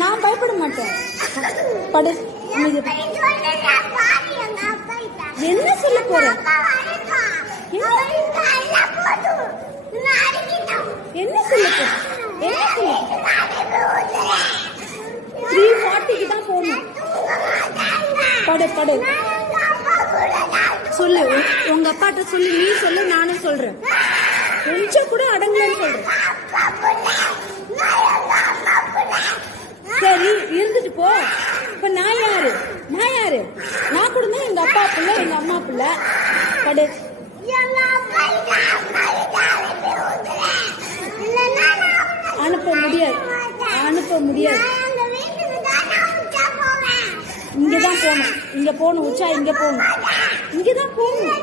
நான் பயப்பட மாட்டேன். படு. என்ன சொல்ல போற? என்ன சொல்ல போற? 3:40க்கு தான் போகணும். படு. சொல்லு, உங்க அப்பாட்ட சொல்லு. நீ சொல்லு, நானும் சொல்றேன். கொஞ்சம் கூட அடங்கலன்னு சொல்றேன். சரி, இருந்துட்டு போ. இப்ப நான் யாரு? நான் கூட தான் எங்க அப்பா பிள்ளை, எங்க அம்மா பிள்ளை. படு. அனுப்ப முடியாது. இங்கதான் போகணும். உச்சா இங்க போகணும். இங்கதான் போகணும்.